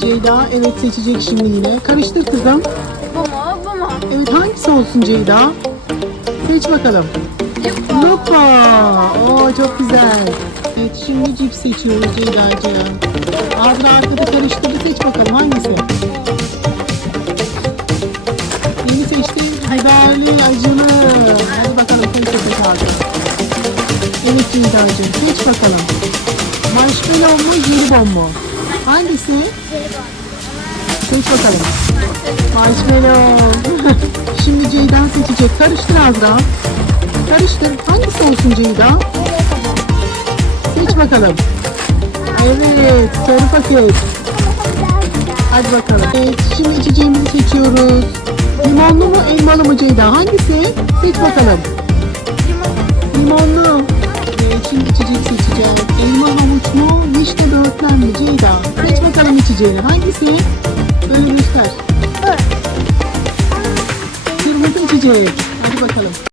Ceyda evet seçecek şimdi yine. Karıştır kızım. Bu mu? Bu mu? Evet hangisi olsun Ceyda? Seç bakalım. Lupa. Oo çok güzel. Evet şimdi cips seçiyoruz Ceyda'cığım. Azra arkada karıştırdı seç bakalım hangisi? Yeni seçtiğim biberli acılı. Hadi bakalım sepet aldın. Evet Ceyda'cığım seç bakalım. Marshmallow mu jelibon mu? Hangisi? Seç bakalım. Marshmallow. Şimdi Ceyda seçecek. Karıştır Azra. Karıştır. Hangisi olsun Ceyda? Seç bakalım. Evet. Sarı paket. Hadi bakalım. Evet. Şimdi içeceğimizi seçiyoruz. Limonlu mu elmalı mı Ceyda? Hangisi? Seç bakalım. Limonlu. Evet, şimdi içecek Ceyda? Seç bakalım içeceğini. Hangisi? Böyle göster. Kırmızı içecek. Hadi bakalım.